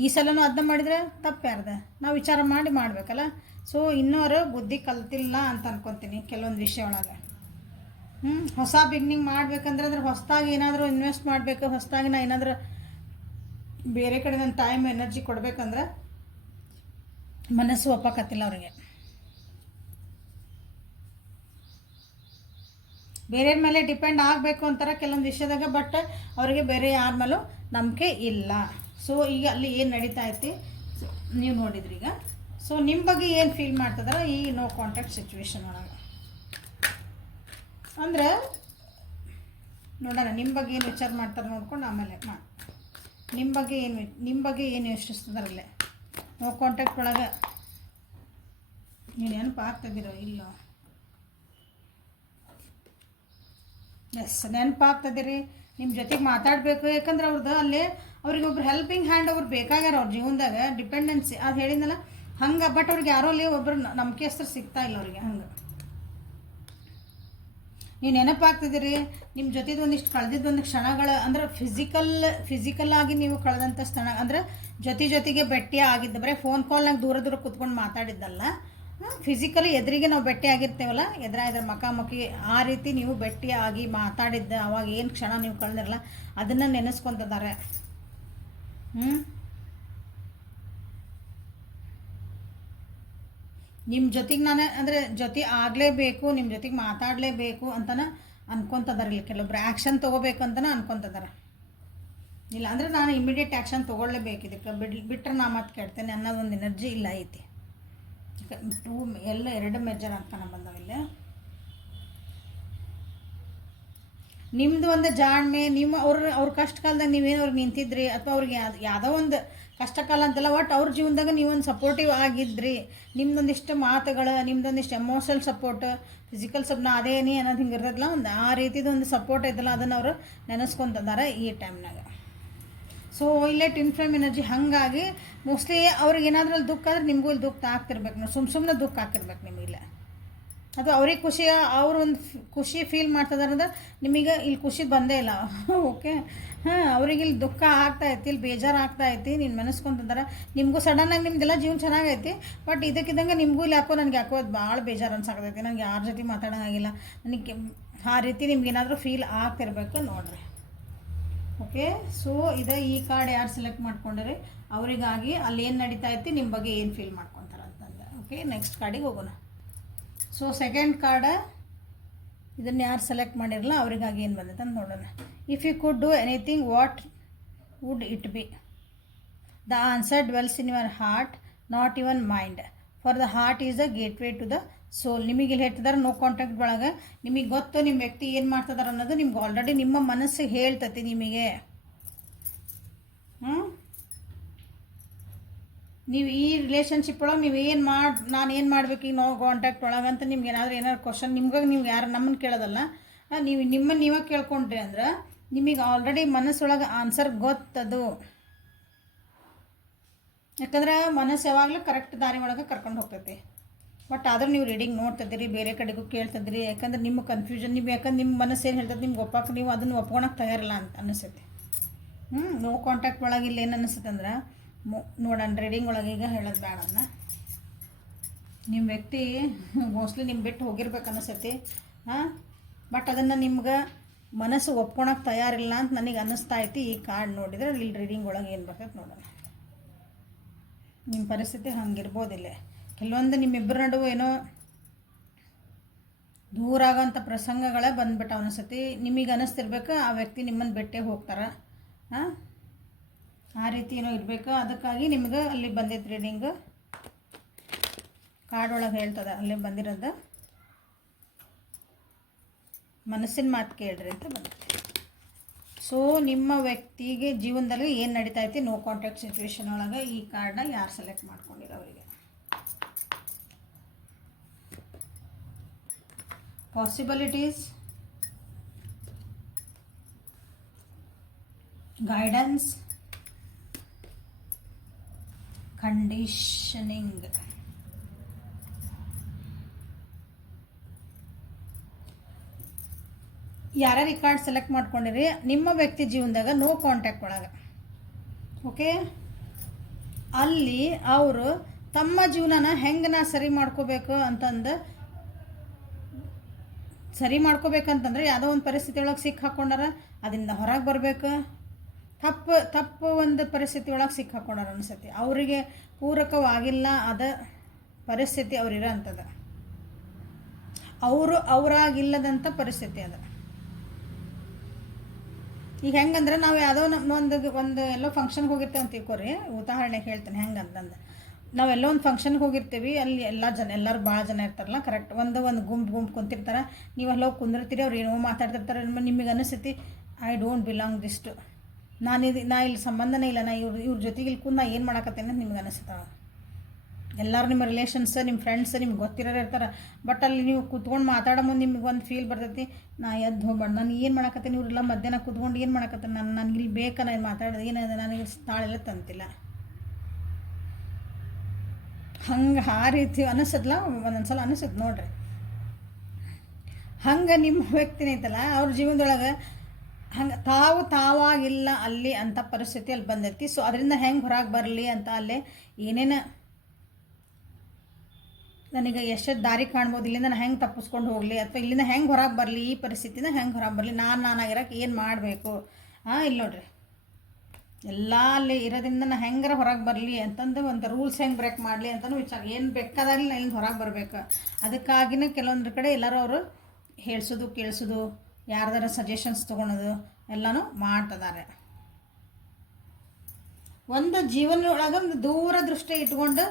ಈ ಸಲನೂ ಅದನ್ನ ಮಾಡಿದರೆ ತಪ್ಪು ಯಾರ್ದು, ನಾವು ವಿಚಾರ ಮಾಡಿ ಮಾಡಬೇಕಲ್ಲ. ಸೊ ಇನ್ನೂ ಅವರು ಬುದ್ಧಿ ಕಲ್ತಿಲ್ಲ ಅಂತ ಅನ್ಕೊತೀನಿ ಕೆಲವೊಂದು ವಿಷಯ ಒಳಗೆ. ಹೊಸ ಬಿಗ್ನಿಂಗ್ ಮಾಡ್ಬೇಕಂದ್ರೆ ಅದ್ರ ಹೊಸದಾಗಿ ಏನಾದರೂ ಇನ್ವೆಸ್ಟ್ ಮಾಡಬೇಕು, ಹೊಸದಾಗಿ ನಾ ಏನಾದರೂ ಬೇರೆ ಕಡೆ ನನ್ನ ಟೈಮ್ ಎನರ್ಜಿ ಕೊಡಬೇಕಂದ್ರೆ ಮನಸ್ಸು ಒಪ್ಪಕತ್ತಿಲ್ಲ ಅವರಿಗೆ. ಬೇರೆಯವ್ರ ಮೇಲೆ ಡಿಪೆಂಡ್ ಆಗಬೇಕು ಅಂತಾರೆ ಕೆಲವೊಂದು ವಿಷಯದಾಗ, ಬಟ್ ಅವರಿಗೆ ಬೇರೆ ಯಾರ ಮೇಲೂ ನಂಬಿಕೆ ಇಲ್ಲ. ಸೊ ಈಗ ಅಲ್ಲಿ ಏನು ನಡೀತಾ ಐತಿ ನೀವು ನೋಡಿದ್ರಿ ಈಗ. ಸೊ ನಿಮ್ಮ ಬಗ್ಗೆ ಏನು ಫೀಲ್ ಮಾಡ್ತಿದಾರ ಈ ನೋ ಕಾಂಟ್ಯಾಕ್ಟ್ ಸಿಚುವೇಶನ್ ಒಳಗೆ ಅಂದ್ರೆ ನೋಡೋಣ. ನಿಮ್ಮ ಬಗ್ಗೆ ಏನು ವಿಚಾರ ಮಾಡ್ತಾರೆ ನೋಡ್ಕೊಂಡು ಆಮೇಲೆ ನಿಮ್ಮ ಬಗ್ಗೆ ಏನು ಯೋಚಿಸ್ತಿದಾರಲ್ಲೇ ನೋ ಕಾಂಟ್ಯಾಕ್ಟ್ ಒಳಗೆ ನೀವು ನೆನಪು ಆಗ್ತದಿರೋ ಇಲ್ಲೋ? ಎಸ್, ನೆನಪಾಗ್ತದಿರಿ, ನಿಮ್ಮ ಜೊತೆಗೆ ಮಾತಾಡಬೇಕು. ಯಾಕಂದ್ರೆ ಅವ್ರದ್ದು ಅಲ್ಲಿ ಅವ್ರಿಗೆ ಒಬ್ರು ಹೆಲ್ಪಿಂಗ್ ಹ್ಯಾಂಡ್ ಅವ್ರು ಬೇಕಾಗ್ಯಾರ ಅವ್ರ ಜೀವನದಾಗ. ಡಿಪೆಂಡೆನ್ಸಿ ಅದು ಹೇಳಿದ್ನಲ್ಲ ಹಂಗೆ, ಬಟ್ ಅವ್ರಿಗೆ ಯಾರೋ ಅಲ್ಲಿ ಒಬ್ಬರು ನಂಬಿಕೆಸ್ತರು ಸಿಗ್ತಾ ಇಲ್ಲ ಅವ್ರಿಗೆ. ಹಂಗೆ ನೀವು ನೆನಪಾಗ್ತಿದ್ದೀರಿ, ನಿಮ್ಮ ಜೊತೆದು ಒಂದಿಷ್ಟು ಕಳೆದಿದ್ದೊಂದು ಕ್ಷಣಗಳ ಅಂದ್ರೆ ಫಿಸಿಕಲ್ ಆಗಿ ನೀವು ಕಳೆದಂಥ ಸ್ಥಳ ಅಂದ್ರೆ ಜೊತೆಗೆ ಭೇಟಿ ಆಗಿದ್ದು, ಬರೀ ಫೋನ್ ಕಾಲ್ನಾಗ ದೂರ ಕೂತ್ಕೊಂಡು ಮಾತಾಡಿದ್ದಲ್ಲ, ಫಿಸಿಕಲಿ ಎದುರಿಗೆ ನಾವು ಭೇಟಿ ಆಗಿರ್ತೇವಲ್ಲ, ಎದುರಾಯ್ದ ಮುಖಾಮುಖಿ ಆ ರೀತಿ ನೀವು ಭೇಟಿ ಆಗಿ ಮಾತಾಡಿದ್ದ ಅವಾಗ ಏನು ಕ್ಷಣ ನೀವು ಕಳೆದಿರಲ್ಲ ಅದನ್ನು ನೆನೆಸ್ಕೊತಿದ್ದಾರೆ. ನಿಮ್ಮ ಜೊತೆಗೆ ನಾನು ಅಂದರೆ ಜೊತೆ ಆಗಲೇಬೇಕು, ನಿಮ್ಮ ಜೊತೆಗೆ ಮಾತಾಡಲೇಬೇಕು ಅಂತನ ಅನ್ಕೊತಿದಾರೆ. ಇಲ್ಲಿ ಕೆಲವೊಬ್ರು ಆ್ಯಕ್ಷನ್ ತೊಗೋಬೇಕು ಅಂತನ ಅನ್ಕೊತಿದ್ದಾರೆ. ಇಲ್ಲ ಅಂದರೆ ನಾನು ಇಮಿಡಿಯೇಟ್ ಆ್ಯಕ್ಷನ್ ತೊಗೊಳ್ಳೇಬೇಕು ಇದಕ್ಕೆ ಬಿಟ್ಟರೆ ನಾ ಮತ್ತೆ ಕೇಳ್ತೇನೆ ಅನ್ನೋದೊಂದು ಎನರ್ಜಿ ಇಲ್ಲ ಐತಿ. ಎಲ್ಲ 2 ಮೆಜರ್ ಅನ್ಕೊಂಡು ಬಂದವಿಲ್ಲ. ನಿಮ್ಮದು ಒಂದು ಜಾಣ್ಮೆ, ನಿಮ್ಮ ಅವ್ರ ಕಷ್ಟ ಕಾಲದಾಗ ನೀವೇನು ಅವ್ರಿಗೆ ನಿಂತಿದ್ರಿ, ಅಥವಾ ಅವ್ರಿಗೆ ಯಾವುದೋ ಒಂದು ಕಷ್ಟ ಕಾಲ ಅಂತಲ್ಲ, ಒಟ್ಟು ಅವ್ರ ಜೀವನದಾಗ ನೀವೊಂದು ಸಪೋರ್ಟಿವ್ ಆಗಿದ್ರಿ. ನಿಮ್ದೊಂದಿಷ್ಟು ಮಾತುಗಳು, ನಿಮ್ದೊಂದಿಷ್ಟು ಎಮೋಷನಲ್ ಸಪೋರ್ಟ್, ಫಿಸಿಕಲ್ ನಾ ಅದೇನಿ ಅನ್ನೋದು ಹಿಂಗೆ ಇರ್ತದಲ್ಲ, ಒಂದು ಆ ರೀತಿದೊಂದು ಸಪೋರ್ಟ್ ಐತಲ್ಲ, ಅದನ್ನು ಅವರು ನೆನೆಸ್ಕೊತಿದ್ದಾರೆ ಈ ಟೈಮ್ನಾಗ. ಸೊ ಇಲ್ಲೇ ಟ್ವಿನ್ ಫ್ಲೇಮ್ ಎನರ್ಜಿ ಹಾಗಾಗಿ ಮೋಸ್ಟ್ಲಿ ಅವ್ರಿಗೆ ಏನಾದ್ರೂ ಅಲ್ಲಿ ದುಃಖ ಆದರೆ ನಿಮಗೂ ಇಲ್ಲಿ ದುಃಖ ಆಗ್ತಿರ್ಬೇಕು. ನಾವು ಸುಮ್ಮನೆ ದುಃಖ ಆಗ್ತಿರ್ಬೇಕು ನಿಮಗಿಲ್ಲ, ಅಥವಾ ಅವ್ರಿಗೆ ಖುಷಿ, ಅವ್ರು ಒಂದು ಖುಷಿ ಫೀಲ್ ಮಾಡ್ತಿದಾರೆ ಅಂದ್ರೆ ನಿಮಗೆ ಇಲ್ಲಿ ಖುಷಿ ಬಂದೇ ಇಲ್ಲ. ಓಕೆ, ಅವ್ರಿಗೆ ಇಲ್ಲಿ ದುಃಖ ಆಗ್ತಾಯಿತ್ತು, ಇಲ್ಲಿ ಬೇಜಾರು ಆಗ್ತಾಯಿತ್ತು, ನೀನು ಮನಸ್ಕೊಂತಿದ್ದಾರೆ. ನಿಮಗೂ ಸಡನ್ನಾಗಿ ನಿಮ್ದೆಲ್ಲ ಜೀವನ ಚೆನ್ನಾಗೈತಿ, ಬಟ್ ಇದಕ್ಕಿದ್ದಂಗೆ ನಿಮಗೂ ಇಲ್ಲಿ ನನಗೆ ಯಾಕೋ ಅದು ಭಾಳ ಬೇಜಾರು ಅನ್ಸಾಕತೈತಿ, ನನಗೆ ಯಾರ ಜೊತೆ ಮಾತಾಡೋಂಗಿಲ್ಲ, ನನಗೆ ಆ ರೀತಿ ನಿಮ್ಗೆ ಏನಾದರೂ ಫೀಲ್ ಆಗ್ತಿರ್ಬೇಕು ನೋಡ್ರಿ. ಓಕೆ, ಸೊ ಈ ಕಾರ್ಡ್ ಯಾರು ಸೆಲೆಕ್ಟ್ ಮಾಡ್ಕೊಂಡ್ರಿ ಅವರಿಗಾಗಿ ಅಲ್ಲಿ ಏನು ನಡೀತಾ ಐತಿ, ನಿಮ್ಮ ಬಗ್ಗೆ ಏನು ಫೀಲ್ ಮಾಡ್ಕೊತಾರೆ ಅಂತಂದು. ಓಕೆ, ನೆಕ್ಸ್ಟ್ ಕಾರ್ಡಿಗೆ ಹೋಗೋಣ. ಸೊ ಸೆಕೆಂಡ್ ಕಾರ್ಡ, ಇದನ್ನು ಯಾರು ಸೆಲೆಕ್ಟ್ ಮಾಡಿರಲ್ಲ ಅವರಿಗಾಗಿ ಏನು ಬಂದೈತೆ ಅಂತ ನೋಡೋಣ. If you could do anything, what would it be? The answer dwells in your heart, not your mind, for the heart is the gateway to the soul. ನಿಮಗೆ ಇಲ್ಲಿ ಹೇಳ್ತಿದ್ದಾರೆ ನೋ ಕಾಂಟ್ಯಾಕ್ಟ್ ಒಳಗೆ ನಿಮಗೆ ಗೊತ್ತು ನಿಮ್ಮ ವ್ಯಕ್ತಿ ಏನು ಮಾಡ್ತಿದ್ದಾರೆ ಅನ್ನೋದು ನಿಮ್ಗೆ ಆಲ್ರೆಡಿ ನಿಮ್ಮ ಮನಸ್ಸಿಗೆ ಹೇಳ್ತತಿ ನಿಮಗೆ. ನೀವು ಈ ರಿಲೇಷನ್ಶಿಪ್ ಒಳಗೆ ನೀವು ನಾನು ಏನು ಮಾಡ್ಬೇಕು ಈಗ ನೋ ಕಾಂಟ್ಯಾಕ್ಟ್ ಒಳಗೆ ಅಂತ ನಿಮ್ಗೆ ಏನಾದ್ರು ಕ್ವಶನ್, ನಿಮ್ಗೆ ಯಾರು ನಮ್ಮನ್ನು ಕೇಳೋದಲ್ಲ, ನೀವು ನೀವೇ ಕೇಳ್ಕೊಂಡ್ರಿ ಅಂದ್ರೆ ನಿಮಗೆ ಆಲ್ರೆಡಿ ಮನಸ್ಸೊಳಗೆ ಆನ್ಸರ್ ಗೊತ್ತದು. ಯಾಕಂದ್ರೆ ಮನಸ್ಸು ಯಾವಾಗಲೂ ಕರೆಕ್ಟ್ ದಾರಿ ಒಳಗೆ ಕರ್ಕೊಂಡು ಹೋಗ್ತೈತಿ. ಬಟ್ ಆದರೂ ನೀವು ರೀಡಿಂಗ್ ನೋಡ್ತಿದ್ದೀರಿ, ಬೇರೆ ಕಡೆಗೂ ಕೇಳ್ತಿದ್ರಿ, ಯಾಕಂದ್ರೆ ನಿಮ್ಮ ಕನ್ಫ್ಯೂಷನ್, ನೀವು ಯಾಕಂದ್ರೆ ನಿಮ್ಮ ಮನಸ್ಸು ಏನು ಹೇಳ್ತದೆ ನಿಮ್ಗೆ ನೀವು ಅದನ್ನು ಒಪ್ಕೊಳಕ್ಕೆ ತಯಾರಿಲ್ಲ ಅಂತ ಅನಿಸುತ್ತೆ. ನೋ ಕಾಂಟ್ಯಾಕ್ಟ್ ಒಳಗೆ ಇಲ್ಲಿ ಏನು ಅನಿಸುತ್ತೆ ಅಂದ್ರೆ ನೋಡೋಣ ರೀಡಿಂಗ್ ಒಳಗೆ ಈಗ ಹೇಳೋದು ಬೇಡ, ಅದನ್ನ ನಿಮ್ಮ ವ್ಯಕ್ತಿ ಮೋಸ್ಟ್ಲಿ ನಿಮ್ಮ ಬಿಟ್ಟು ಹೋಗಿರ್ಬೇಕು ಅನಿಸ್ತೈತಿ. ಬಟ್ ಅದನ್ನು ನಿಮ್ಗೆ ಮನಸ್ಸು ಒಪ್ಕೊಳಕ್ಕೆ ತಯಾರಿಲ್ಲ ಅಂತ ನನಗೆ ಅನ್ನಿಸ್ತಾ ಐತಿ. ಈ ಕಾರ್ಡ್ ನೋಡಿದರೆ ಇಲ್ಲಿ ರೀಡಿಂಗ್ ಒಳಗೆ ಏನು ಬರ್ತೈತೆ ನೋಡೋಣ. ನಿಮ್ಮ ಪರಿಸ್ಥಿತಿ ಹಂಗಿರ್ಬೋದಿಲ್ಲ. ಕೆಲವೊಂದು ನಿಮ್ಮಿಬ್ಬರ ನಡುವೆ ಏನೋ ದೂರ ಆಗೋಂಥ ಪ್ರಸಂಗಗಳೇ ಬಂದ್ಬಿಟ್ಟು ಅನಿಸ್ತೈತಿ. ನಿಮಗೆ ಅನ್ನಿಸ್ತಿರ್ಬೇಕು ಆ ವ್ಯಕ್ತಿ ನಿಮ್ಮನ್ನು ಬಿಟ್ಟೇ ಹೋಗ್ತಾರೆ, ಆ ರೀತಿ ಏನೋ ಇರಬೇಕು. ಅದಕ್ಕಾಗಿ ನಿಮ್ಗೆ ಅಲ್ಲಿ ಬಂದೈತೆ ರೀಡಿಂಗು, ಕಾರ್ಡ್ ಒಳಗೆ ಹೇಳ್ತದೆ ಅಲ್ಲೇ ಬಂದಿರೋದು. ಮನಸ್ಸಿನ ಮಾತು ಕೇಳ್ರಿ ಅಂತ ಬಂದೈತೆ. ಸೊ ನಿಮ್ಮ ವ್ಯಕ್ತಿಗೆ ಜೀವನದಲ್ಲಿ ಏನು ನಡೀತಾ ಐತಿ ನೋ ಕಾಂಟ್ಯಾಕ್ಟ್ ಸಿಚುವೇಶನ್ ಒಳಗೆ, ಈ ಕಾರ್ಡ್ನ ಯಾರು ಸೆಲೆಕ್ಟ್ ಮಾಡ್ಕೊಂಡಿರೋ ಅವರಿಗೆ possibilities, guidance, conditioning. ಯಾರ್ಯಾರು ಈ ಕಾರ್ಡ್ ಸೆಲೆಕ್ಟ್ ಮಾಡ್ಕೊಂಡಿರಿ ನಿಮ್ಮ ವ್ಯಕ್ತಿ ಜೀವನದಾಗ ನೋ ಕಾಂಟ್ಯಾಕ್ಟ್ ಒಳಗೆ, ಓಕೆ, ಅಲ್ಲಿ ಅವರು ತಮ್ಮ ಜೀವನನ ಹೆಂಗೆ ನಾ ಸರಿ ಮಾಡ್ಕೋಬೇಕು ಅಂತಂದು ಸರಿ ಮಾಡ್ಕೋಬೇಕಂತಂದ್ರೆ ಯಾವುದೋ ಒಂದು ಪರಿಸ್ಥಿತಿ ಒಳಗೆ ಸಿಕ್ಕಿ ಹಾಕ್ಕೊಂಡಾರ, ಅದರಿಂದ ಹೊರಗೆ ಬರಬೇಕು. ತಪ್ಪು ಒಂದು ಪರಿಸ್ಥಿತಿ ಒಳಗೆ ಸಿಕ್ಕಿ ಹಾಕ್ಕೊಂಡಾರ ಅನಿಸುತ್ತೆ, ಅವರಿಗೆ ಪೂರಕವಾಗಿಲ್ಲ ಅದ ಪರಿಸ್ಥಿತಿ ಅವ್ರಿರೋ ಅಂಥದ್ದು, ಅವರಾಗಿಲ್ಲದಂಥ ಪರಿಸ್ಥಿತಿ ಅದು. ಈಗ ಹೆಂಗಂದ್ರೆ ನಾವು ಯಾವುದೋ ಒಂದು ಎಲ್ಲೋ ಫಂಕ್ಷನ್ಗೆ ಹೋಗಿರ್ತೇವೆ ಅಂತ ತಿಳ್ಕೊರಿ, ಉದಾಹರಣೆಗೆ ಹೇಳ್ತೇನೆ ಹೆಂಗಂತಂದು. ನಾವೆಲ್ಲೋ ಒಂದು ಫಂಕ್ಷನ್ಗೆ ಹೋಗಿರ್ತೀವಿ, ಅಲ್ಲಿ ಎಲ್ಲರೂ ಭಾಳ ಜನ ಇರ್ತಾರಲ್ಲ, ಕರೆಕ್ಟ್ ಒಂದು ಗುಂಪು ಕುಂತಿರ್ತಾರೆ, ನೀವು ಅಲ್ಲಿ ಹೋಗಿ ಕುಂದಿರ್ತೀರಿ, ಅವ್ರು ಏನೋ ಮಾತಾಡ್ತಿರ್ತಾರೆ, ನಿಮಗೆ ಅನಿಸ್ತೈತಿ ಐ ಡೋಂಟ್ ಬಿಲಾಂಗ್ ದಿಸ್ಟ್, ನಾ ಇಲ್ಲಿ ಸಂಬಂಧನೇ ಇಲ್ಲ, ನಾ ಇವ್ರ ಜೊತೆಗೆ ಇಲ್ಲಿ ಕುಂದು ನಾ ಏನು ಮಾಡಕತ್ತೇನೆ ಅಂತ ನಿಮ್ಗೆ ಅನಿಸುತ್ತಾಳೆ. ಎಲ್ಲರೂ ನಿಮ್ಮ ರಿಲೇಷನ್ಸ್, ನಿಮ್ಮ ಫ್ರೆಂಡ್ಸ್ ನಿಮ್ಗೆ ಗೊತ್ತಿರೋರು ಇರ್ತಾರೆ. ಬಟ್ ಅಲ್ಲಿ ನೀವು ಕುತ್ಕೊಂಡು ಮಾತಾಡೋ ಮುಂದೆ ನಿಮ್ಗೆ ಒಂದು ಫೀಲ್ ಬರ್ತೈತಿ, ನಾ ಎದ್ದು ಹೋಗ್ಬಾರ್ದು, ನಾನು ಏನು ಮಾಡಕತ್ತೇನೆ, ಇವರೆಲ್ಲ ಮಧ್ಯಾಹ್ನ ಕುತ್ಕೊಂಡು ಏನು ಮಾಡಕತ್ತೇನೆ, ನನಗೆ ಇಲ್ಲಿ ಬೇಕಾ, ನಾನು ಮಾತಾಡೋದು ಏನಿದೆ, ನನಗೆ ತಾಳೆಲ್ಲ ತಂತಿಲ್ಲ, ಹಂಗೆ ಆ ರೀತಿ ಅನಿಸದ್ಲ ಒಂದೊಂದು ಸಲ ಅನಿಸುತ್ತೆ ನೋಡ್ರಿ. ಹಂಗೆ ನಿಮ್ಮ ವ್ಯಕ್ತಿನ ಐತಲ್ಲ ಅವ್ರ ಜೀವನದೊಳಗೆ ಹಂಗೆ ತಾವಾಗಿಲ್ಲ ಅಲ್ಲಿ ಅಂಥ ಪರಿಸ್ಥಿತಿ ಅಲ್ಲಿ ಬಂದೈತಿ. ಸೊ ಅದರಿಂದ ಹೆಂಗೆ ಹೊರಗೆ ಬರಲಿ ಅಂತ ಅಲ್ಲೇ ಏನೇನು ನನಗೆ ಎಷ್ಟು ದಾರಿ ಕಾಣ್ಬೋದು, ಇಲ್ಲಿಂದ ನಾನು ಹೆಂಗೆ ತಪ್ಪಿಸ್ಕೊಂಡು ಹೋಗಲಿ, ಅಥವಾ ಇಲ್ಲಿಂದ ಹೆಂಗೆ ಹೊರಗೆ ಬರಲಿ, ಈ ಪರಿಸ್ಥಿತಿನ ಹೆಂಗೆ ಹೊರಗೆ ಬರಲಿ, ನಾನಾಗಿರೋಕೆ ಏನು ಮಾಡಬೇಕು, ಇಲ್ಲಿ ನೋಡ್ರಿ ಎಲ್ಲ ಅಲ್ಲಿ ಇರೋದ್ರಿಂದ ನಾ ಹೆಂಗಾರ ಹೊರಗೆ ಬರಲಿ ಅಂತಂದು ಒಂದು ರೂಲ್ಸ್ ಹೆಂಗೆ ಬ್ರೇಕ್ ಮಾಡಲಿ ಅಂತಲೂ ವಿಚಾರ, ಏನು ಬೇಕಾದಾಗಲಿ ನಾ ಇಲ್ಲಿಂದ ಹೊರಗೆ ಬರಬೇಕು. ಅದಕ್ಕಾಗಿನೇ ಕೆಲವೊಂದ್ರ ಕಡೆ ಎಲ್ಲರೂ ಅವರು ಹೇಳ್ಸೋದು ಕೇಳಿಸೋದು, ಯಾರ್ದಾರ ಸಜೆಷನ್ಸ್ ತೊಗೊಳೋದು ಎಲ್ಲನೂ ಮಾಡ್ತಿದ್ದಾರೆ. ಒಂದು ಜೀವನ ಒಳಗೆ ಒಂದು ದೂರ ದೃಷ್ಟಿ ಇಟ್ಕೊಂಡು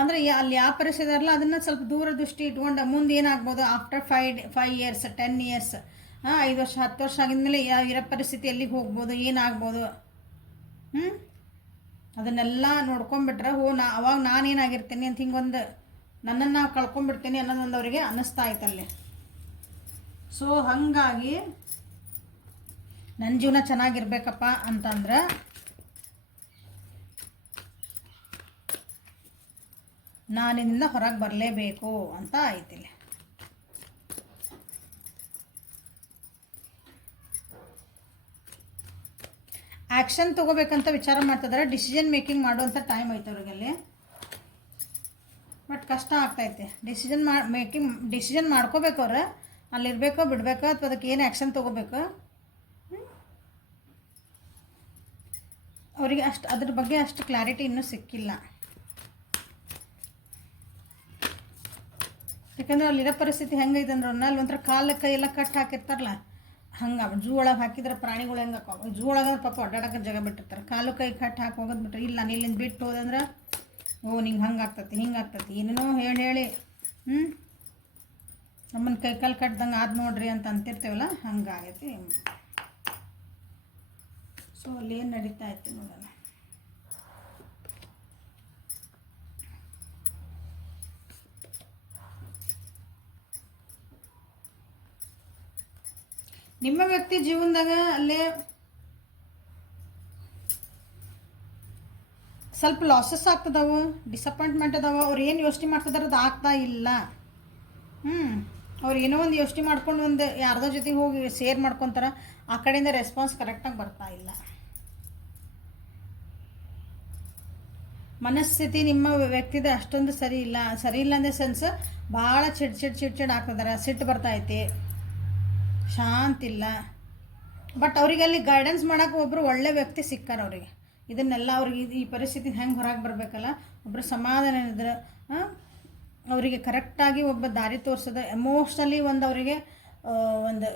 ಅಂದರೆ ಅಲ್ಲಿ ಯಾವ ಪರಿಸ್ಥಿತಿ ಇರಲ್ಲ ಅದನ್ನು ಸ್ವಲ್ಪ ದೂರ ದೃಷ್ಟಿ ಇಟ್ಕೊಂಡು ಮುಂದೆ ಏನಾಗ್ಬೋದು ಆಫ್ಟರ್ 5 ಇಯರ್ಸ್ 10 ಇಯರ್ಸ್ 5 ವರ್ಷ 10 ವರ್ಷ ಆಗಿದ್ಮೇಲೆ ಇರೋ ಪರಿಸ್ಥಿತಿ ಎಲ್ಲಿಗೆ ಹೋಗ್ಬೋದು ಏನಾಗ್ಬೋದು ಅದನ್ನೆಲ್ಲ ನೋಡ್ಕೊಂಬಿಟ್ರೆ ಅವಾಗ ನಾನೇನಾಗಿರ್ತೀನಿ ಅಂತ ಹಿಂಗೊಂದು ನನ್ನನ್ನು ನಾವು ಕಳ್ಕೊಂಡ್ಬಿಡ್ತೀನಿ ಅನ್ನೋದೊಂದು ಅವರಿಗೆ ಅನ್ನಿಸ್ತಾ ಐತಲ್ಲಿ. ಸೊ ಹಾಗಾಗಿ ನನ್ನ ಜೀವನ ಚೆನ್ನಾಗಿರ್ಬೇಕಪ್ಪ ಅಂತಂದ್ರೆ ನಾನಿಂದ ಹೊರಗೆ ಬರಲೇಬೇಕು ಅಂತ ಆಯ್ತಿಲ್ಲ. ಆ್ಯಕ್ಷನ್ ತೊಗೋಬೇಕಂತ ವಿಚಾರ ಮಾಡ್ತಿದ್ದಾರೆ. ಡಿಸಿಷನ್ ಮೇಕಿಂಗ್ ಮಾಡುವಂಥ ಟೈಮ್ ಐತೆ ಅವ್ರಿಗಲ್ಲಿ. ಬಟ್ ಕಷ್ಟ ಆಗ್ತೈತೆ ಡಿಸಿಷನ್ ಮಾಡ್ಕೋಬೇಕು ಅವ್ರು ಅಲ್ಲಿರ್ಬೇಕೋ ಬಿಡಬೇಕೋ ಅಥವಾ ಅದಕ್ಕೆ ಏನು ಆ್ಯಕ್ಷನ್ ತೊಗೋಬೇಕು ಅವರಿಗೆ ಅದ್ರ ಬಗ್ಗೆ ಅಷ್ಟು ಕ್ಲಾರಿಟಿ ಇನ್ನೂ ಸಿಕ್ಕಿಲ್ಲ. ಯಾಕಂದ್ರೆ ಅಲ್ಲಿರೋ ಪರಿಸ್ಥಿತಿ ಹೆಂಗೈತೆ ಅಂದ್ರೆ ಅಲ್ಲಿ ಒಂಥರ ಕಾಲ ಕೈ ಎಲ್ಲ ಕಟ್ ಹಾಕಿರ್ತಾರಲ್ಲ ಹಂಗೆ ಝೂ ಒಳಗೆ ಹಾಕಿದ್ರೆ ಪ್ರಾಣಿಗಳು ಹೆಂಗೆ ಹಾಕೋ ಝೂ ಒಳಗೆ ಪಾಪ ಅಡ್ಡಾಡೋಕೆ ಜಾಗ ಬಿಟ್ಟಿರ್ತಾರೆ. ಕಾಲು ಕೈ ಕಟ್ ಹಾಕಿ ಹೋಗೋದು ಬಿಟ್ರೆ ಇಲ್ಲ ನಾನು ಇಲ್ಲಿಂದ ಬಿಟ್ಟು ಹೋದಂದ್ರೆ ನಿಂಗೆ ಹಂಗೆ ಆಗ್ತತಿ ಹಿಂಗೆ ಆಗ್ತತಿ ಏನೇನೋ ಹೇಳಿ ನಮ್ಮನ್ನು ಕೈ ಕಾಲು ಕಟ್ದಂಗೆ ಆದ್ ನೋಡ್ರಿ ಅಂತ ಅಂತಿರ್ತೇವಲ್ಲ ಹಂಗಾಗೈತಿ. ಸೊ ಅಲ್ಲಿ ಏನು ನಡೀತಾ ಐತಿ ನೋಡೋಣ. ನಿಮ್ಮ ವ್ಯಕ್ತಿ ಜೀವನದಾಗ ಅಲ್ಲೇ ಸ್ವಲ್ಪ ಲಾಸಸ್ ಆಗ್ತದವು, ಡಿಸಪಾಯಿಂಟ್ಮೆಂಟ್ ಅದಾವ. ಅವ್ರು ಏನು ಯೋಚನೆ ಮಾಡ್ತಿದಾರೆ ಅದು ಆಗ್ತಾ ಇಲ್ಲ. ಅವ್ರು ಏನೋ ಒಂದು ಯೋಚನೆ ಮಾಡ್ಕೊಂಡು ಒಂದು ಯಾರ್ದೋ ಜೊತೆಗೆ ಹೋಗಿ ಶೇರ್ ಮಾಡ್ಕೊತಾರೆ, ಆ ಕಡೆಯಿಂದ ರೆಸ್ಪಾನ್ಸ್ ಕರೆಕ್ಟಾಗಿ ಬರ್ತಾ ಇಲ್ಲ. ಮನಸ್ಥಿತಿ ನಿಮ್ಮ ವ್ಯಕ್ತಿದ ಅಷ್ಟೊಂದು ಸರಿ ಇಲ್ಲ ಅಂದೇ ಸೆನ್ಸ್ ಭಾಳ ಚಿಡ್ ಆಗ್ತಿದಾರೆ. ಸಿಟ್ಟು ಬರ್ತೈತಿ, ಶಾಂತಿಲ್ಲ. ಬಟ್ ಅವರಿಗಲ್ಲಿ ಗೈಡೆನ್ಸ್ ಮಾಡೋಕೆ ಒಬ್ಬರು ಒಳ್ಳೆ ವ್ಯಕ್ತಿ ಸಿಕ್ಕಾರ ಅವರಿಗೆ. ಇದನ್ನೆಲ್ಲ ಅವ್ರಿಗೆ ಈ ಪರಿಸ್ಥಿತಿ ಹೆಂಗೆ ಹೊರಗೆ ಬರಬೇಕಲ್ಲ ಒಬ್ಬರು ಸಮಾಧಾನ ಇದ್ರೆ ಅವರಿಗೆ ಕರೆಕ್ಟಾಗಿ ಒಬ್ಬ ದಾರಿ ತೋರಿಸೋದು ಎಮೋಷ್ನಲಿ ಅವರಿಗೆ ಒಂದು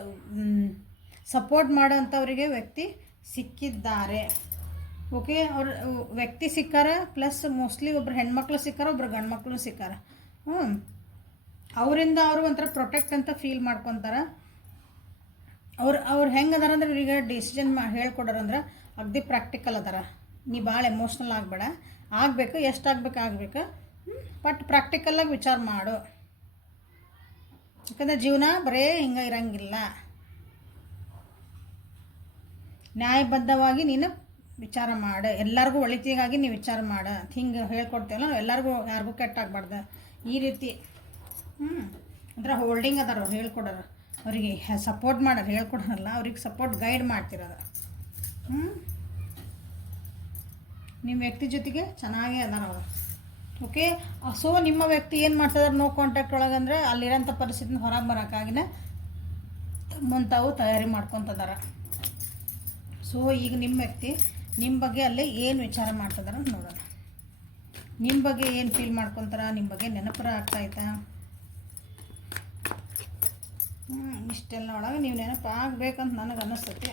ಸಪೋರ್ಟ್ ಮಾಡೋಂಥವರಿಗೆ ವ್ಯಕ್ತಿ ಸಿಕ್ಕಿದ್ದಾರೆ. ಓಕೆ, ಅವ್ರ ವ್ಯಕ್ತಿ ಸಿಕ್ಕಾರ ಪ್ಲಸ್ ಮೋಸ್ಟ್ಲಿ ಒಬ್ಬರು ಹೆಣ್ಮಕ್ಳು ಸಿಕ್ಕಾರ, ಒಬ್ಬರು ಗಂಡು ಮಕ್ಕಳು ಸಿಕ್ಕಾರ. ಅವರಿಂದ ಅವರು ಒಂಥರ ಪ್ರೊಟೆಕ್ಟ್ ಅಂತ ಫೀಲ್ ಮಾಡ್ಕೊತಾರೆ. ಅವ್ರು ಹೆಂಗೆ ಅದಾರ ಅಂದ್ರೆ ಈಗ ಡಿಸಿಷನ್ ಹೇಳ್ಕೊಡೋರಂದ್ರೆ ಅಗದಿ ಪ್ರಾಕ್ಟಿಕಲ್ ಅದಾರ. ನೀ ಭಾಳ ಎಮೋಷ್ನಲ್ ಆಗಬೇಡ, ಆಗಬೇಕು ಎಷ್ಟು ಆಗಬೇಕು ಬಟ್ ಪ್ರಾಕ್ಟಿಕಲಾಗಿ ವಿಚಾರ ಮಾಡು. ಯಾಕಂದರೆ ಜೀವನ ಬರೇ ಹಿಂಗೆ ಇರಂಗಿಲ್ಲ. ನ್ಯಾಯಬದ್ಧವಾಗಿ ನೀನು ವಿಚಾರ ಮಾಡು, ಎಲ್ಲರಿಗೂ ಒಳಿತಿಗಾಗಿ ನೀವು ವಿಚಾರ ಮಾಡು. ಹಿಂಗೆ ಹೇಳ್ಕೊಡ್ತೇವಲ್ಲ ಎಲ್ಲರಿಗೂ ಯಾರಿಗೂ ಕೆಟ್ಟಾಗಬಾರ್ದು ಈ ರೀತಿ. ಅಂದ್ರೆ ಹೋಲ್ಡಿಂಗ್ ಅದಾರ ಅವ್ರು ಹೇಳ್ಕೊಡೋರು, ಅವರಿಗೆ ಸಪೋರ್ಟ್ ಮಾಡೋರು, ಹೇಳ್ಕೊಡೋರಲ್ಲ ಅವ್ರಿಗೆ ಸಪೋರ್ಟ್ ಗೈಡ್ ಮಾಡ್ತಿರೋದು. ನಿಮ್ಮ ವ್ಯಕ್ತಿ ಜೊತೆಗೆ ಚೆನ್ನಾಗೇ ಅದಾರ ಅವರು. ಓಕೆ, ಸೊ ನಿಮ್ಮ ವ್ಯಕ್ತಿ ಏನು ಮಾಡ್ತಿದಾರೆ ನೋ ಕಾಂಟ್ಯಾಕ್ಟ್ ಒಳಗಂದ್ರೆ ಅಲ್ಲಿರೋಂಥ ಪರಿಸ್ಥಿತಿನ ಹೊರಗೆ ಬರೋಕ್ಕಾಗಿನ ತಮ್ಮನ್ನು ತಾವು ತಯಾರಿ ಮಾಡ್ಕೊತಿದ್ದಾರೆ. ಸೊ ಈಗ ನಿಮ್ಮ ವ್ಯಕ್ತಿ ನಿಮ್ಮ ಬಗ್ಗೆ ಅಲ್ಲೇ ಏನು ವಿಚಾರ ಮಾಡ್ತಿದಾರ ನೋಡೋಣ. ನಿಮ್ಮ ಬಗ್ಗೆ ಏನು ಫೀಲ್ ಮಾಡ್ಕೊತಾರ, ನಿಮ್ಮ ಬಗ್ಗೆ ನೆನಪರ ಆಗ್ತಾಯ್ತಾ? ಇಷ್ಟೆಲ್ಲ ಒಳಗೆ ನೀವು ನೆನಪು ಆಗ್ಬೇಕಂತ ನನಗೆ ಅನ್ನಿಸ್ತೈತಿ.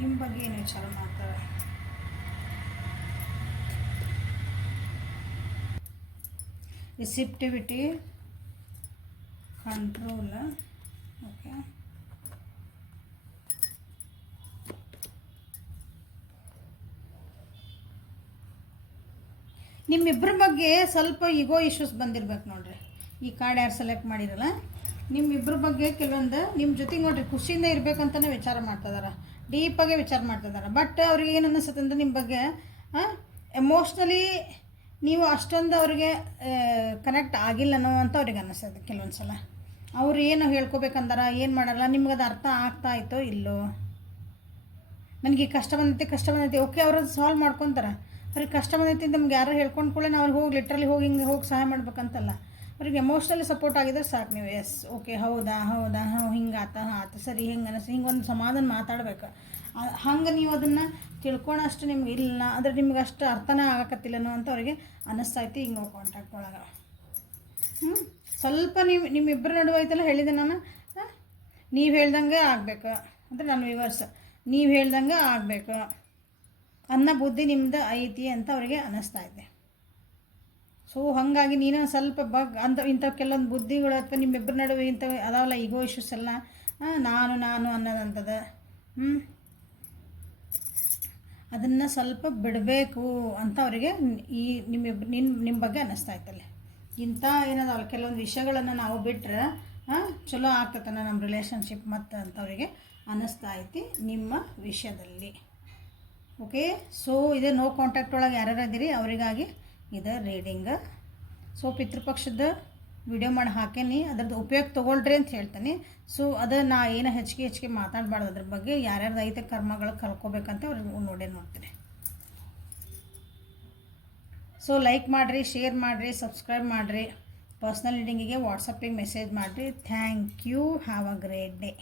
ನಿಮ್ಮ ಬಗ್ಗೆ ಏನು ವಿಚಾರ ಮಾಡ್ತಾರೆ? ರಿಸಿಪ್ಟಿವಿಟಿ, ಕಂಟ್ರೋಲ್. ಓಕೆ, ನಿಮ್ಮಿಬ್ಬರ ಬಗ್ಗೆ ಸ್ವಲ್ಪ ಈಗೋ ಇಶ್ಯೂಸ್ ಬಂದಿರ್ಬೇಕು ನೋಡ್ರಿ. ಈ ಕಾರ್ಡ್ ಯಾರು ಸೆಲೆಕ್ಟ್ ಮಾಡಿರಲ್ಲ ನಿಮ್ಮಿಬ್ಬರ ಬಗ್ಗೆ ಕೆಲವೊಂದು ನಿಮ್ಮ ಜೊತೆಗೆ ನೋಡ್ರಿ ಖುಷಿಯಿಂದ ಇರಬೇಕಂತಲೇ ವಿಚಾರ ಮಾಡ್ತಿದಾರೆ, ಡೀಪಾಗೆ ವಿಚಾರ ಮಾಡ್ತಿದ್ದಾರೆ. ಬಟ್ ಅವ್ರಿಗೆ ಏನು ಅನ್ನಿಸುತ್ತೆ ಅಂದರೆ ನಿಮ್ಮ ಬಗ್ಗೆ ಎಮೋಷ್ನಲಿ ನೀವು ಅಷ್ಟೊಂದು ಅವ್ರಿಗೆ ಕನೆಕ್ಟ್ ಆಗಿಲ್ಲನೋ ಅಂತ ಅವ್ರಿಗೆ ಅನ್ನಿಸ್ತದೆ. ಕೆಲವೊಂದು ಸಲ ಅವ್ರು ಏನು ಹೇಳ್ಕೊಬೇಕಂದಾರ ಏನು ಮಾಡಲ್ಲ, ನಿಮ್ಗೆ ಅದು ಅರ್ಥ ಆಗ್ತಾ ಇತ್ತೋ ಇಲ್ಲೋ. ನನಗೆ ಕಷ್ಟ ಬಂದೈತಿ ಓಕೆ, ಅವರು ಸಾಲ್ವ್ ಮಾಡ್ಕೊತಾರೆ. ಅವ್ರಿಗೆ ಕಷ್ಟ ಬಂದೈತಿ ನಮ್ಗೆ ಯಾರು ಹೇಳ್ಕೊಂಡು ಕೂಡ ನಾವು ಅವ್ರಿಗೆ ಹೋಗಿ ಲಿಟ್ರಲಿ ಹೋಗಿ ಸಹಾಯ ಮಾಡ್ಬೇಕಂತಲ್ಲ. ಅವ್ರಿಗೆ ಎಮೋಷ್ನಲಿ ಸಪೋರ್ಟ್ ಆಗಿದ್ರೆ ಸಾಕು ನೀವು. ಎಸ್ ಓಕೆ, ಹೌದಾ ಹಿಂಗಾತ ಆತ ಸರಿ, ಹಿಂಗೆ ಅನ್ನಿಸ್ತು, ಹಿಂಗೆ ಒಂದು ಸಮಾಧಾನ ಮಾತಾಡ್ಬೇಕು. ಹಂಗೆ ನೀವು ಅದನ್ನು ತಿಳ್ಕೊಳಷ್ಟು ನಿಮ್ಗೆ ಇಲ್ಲ ಅಂದರೆ ನಿಮ್ಗೆ ಅಷ್ಟು ಅರ್ಥನೇ ಆಗಕತ್ತಿಲ್ಲನೋ ಅಂತ ಅವ್ರಿಗೆ ಅನ್ನಿಸ್ತೈತಿ. ಈಗ ನೋ ಕಾಂಟ್ಯಾಕ್ಟ್ ಒಳಗೆ ಸ್ವಲ್ಪ ನಿಮ್ಮಿಬ್ಬರ ನಡುವೆ ಐತಲ್ಲ ಹೇಳಿದೆ ನಾನು, ನೀವು ಹೇಳ್ದಂಗೆ ಆಗಬೇಕು ಅಂದರೆ ನಾನು ವಿವರ್ಸ್, ನೀವು ಹೇಳ್ದಂಗೆ ಆಗಬೇಕು ಅನ್ನೋ ಬುದ್ಧಿ ನಿಮ್ದು ಐತಿ ಅಂತ ಅವರಿಗೆ ಅನ್ನಿಸ್ತಾ ಇದೆ. ಸೊ ಹಾಗಾಗಿ ನೀನು ಸ್ವಲ್ಪ ಇಂಥ ಕೆಲವೊಂದು ಬುದ್ಧಿಗಳು ಅಥವಾ ನಿಮ್ಮಿಬ್ಬರ ನಡುವೆ ಇಂಥ ಅದಾವಲ್ಲ ಈಗೋ ಇಶ್ಯೂಸ್ ಎಲ್ಲ, ನಾನು ಅನ್ನೋದಂಥದ್ದು ಅದನ್ನು ಸ್ವಲ್ಪ ಬಿಡಬೇಕು ಅಂತ ಅವರಿಗೆ ಈ ನಿಮ್ಮ ಬಗ್ಗೆ ಅನ್ನಿಸ್ತಾ ಇತ್ತಲ್ಲ. ಇಂಥ ಏನದಾವಲ್ಲ ಕೆಲವೊಂದು ವಿಷಯಗಳನ್ನು ನಾವು ಬಿಟ್ಟರೆ ಚಲೋ ಆಗ್ತತನ ನಮ್ಮ ರಿಲೇಷನ್ಶಿಪ್ ಮತ್ತು ಅಂತವರಿಗೆ ಅನ್ನಿಸ್ತಾ ಐತಿ ನಿಮ್ಮ ವಿಷಯದಲ್ಲಿ. ಓಕೆ, ಸೊ ಇದೇ ನೋ ಕಾಂಟ್ಯಾಕ್ಟ್ ಒಳಗೆ ಯಾರ್ಯಾರು ಇದ್ದೀರಿ ಅವರಿಗಾಗಿ ಇದು ರೀಡಿಂಗ್. ಸೊ ಪಿತೃಪಕ್ಷದ ವಿಡಿಯೋ ಮಾಡಿ ಹಾಕೇನಿ, ಅದ್ರದ್ದು ಉಪಯೋಗ ತೊಗೊಳ್ರಿ ಅಂತ ಹೇಳ್ತೀನಿ. ಸೊ ಅದು ನಾ ಏನು ಹೆಚ್ಚಿಗೆ ಮಾತಾಡಬಾರ್ದು ಅದ್ರ ಬಗ್ಗೆ, ಯಾರ್ಯಾರ್ದು ಐತೆ ಕರ್ಮಗಳು ಕಲ್ಕೋಬೇಕಂತ ಅವ್ರಿಗೆ ನೋಡ್ತೀನಿ. ಸೊ ಲೈಕ್ ಮಾಡಿರಿ, ಶೇರ್ ಮಾಡಿರಿ, ಸಬ್ಸ್ಕ್ರೈಬ್ ಮಾಡಿರಿ, ಪರ್ಸ್ನಲ್ ರೀಡಿಂಗಿಗೆ ವಾಟ್ಸಪ್ಪಿಗೆ ಮೆಸೇಜ್ ಮಾಡಿರಿ. Thank you, have a great day.